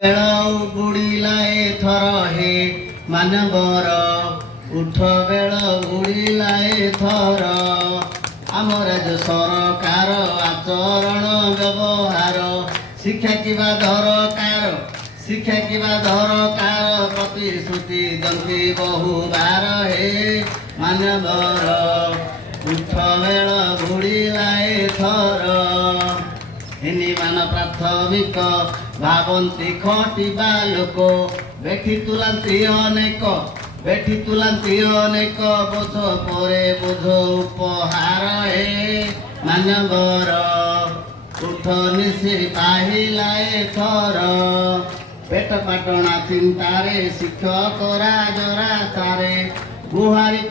Bell बुड़िलाए थर हे मानवर उठ bell बुड़िलाए थर आम राज्य सरकार आचरण व्यवहार शिक्षा किबा दरकार शिक्षा किबा दरकार प्रतिश्रुति दंती बहुबार हे मानवर उठ बेल बुड़िलाए थर मान प्राथमिक भावंती खटिबा लोक बेठी तुलांती अनेक बोझ परे बोझ उपहार हे मानवर उठ निशि पाहिलाए थर पेट पाटणा चिंतारे शिक्षक राजरा तारे गुहारी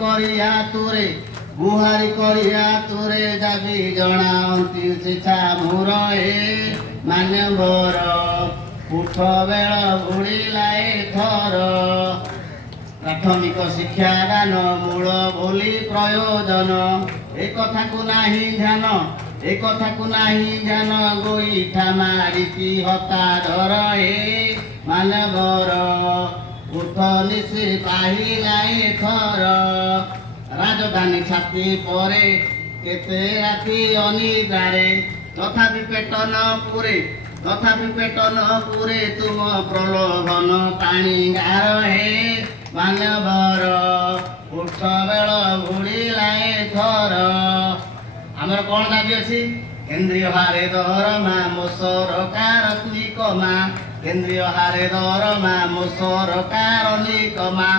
करिया तुरे जाबी जनावती शिक्षा मुर हे मान्यवर उठ बेल बुड़िलाए थर प्राथमिक शिक्षा दान मूल बोली प्रयोजन एक कथा को नाही ध्यान गोईठा मारिती हता डर हे मान्यवर उठ निशि पाहिलाए थर राजधानी छाती परे केते राति अनिद्रारे तथापि पेट न पुरे तुम प्रलोभन पानी गार हे मान्यवर उठ बेल बुड़िलाए थर आमर कौन दाबी अच्छी केंद्रीय हारे दरमा मो सरकार निकमा केंद्रीय हारे दरमा मो सरकार निकमा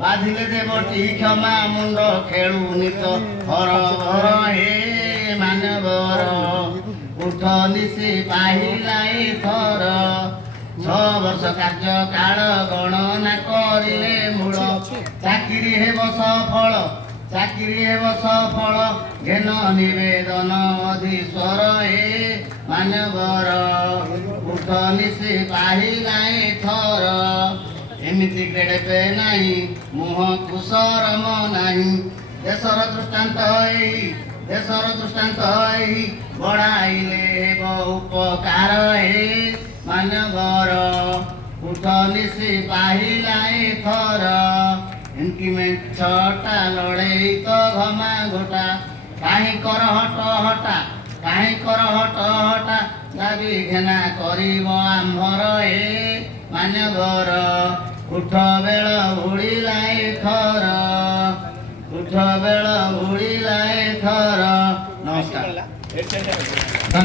बाधिले देवटी क्षमा मुंड खेलुनी तो हर हे मानवर उठ निशि पाहिलाए थर 6 वर्ष कार्यकाल गणना करिले मूल चाकरी हेब सफल घेन निवेदन अधीश्वर हे मानवर उठ निशि पाहिलाए थर एमिति ग्रेड पे नहीं मुह कुशरम नहीं देशर दृष्टांत बढ़ाइले उपकार हे मानवर उठ निशि पाहिलाए थर इनक्रीमेंट 6टा लड़े तो घमा घोटा कहीं कर हट दाबी घेना करिब आम्भर हे मान्यवर उठ बेल बुड़िलाए थर नमस्कार।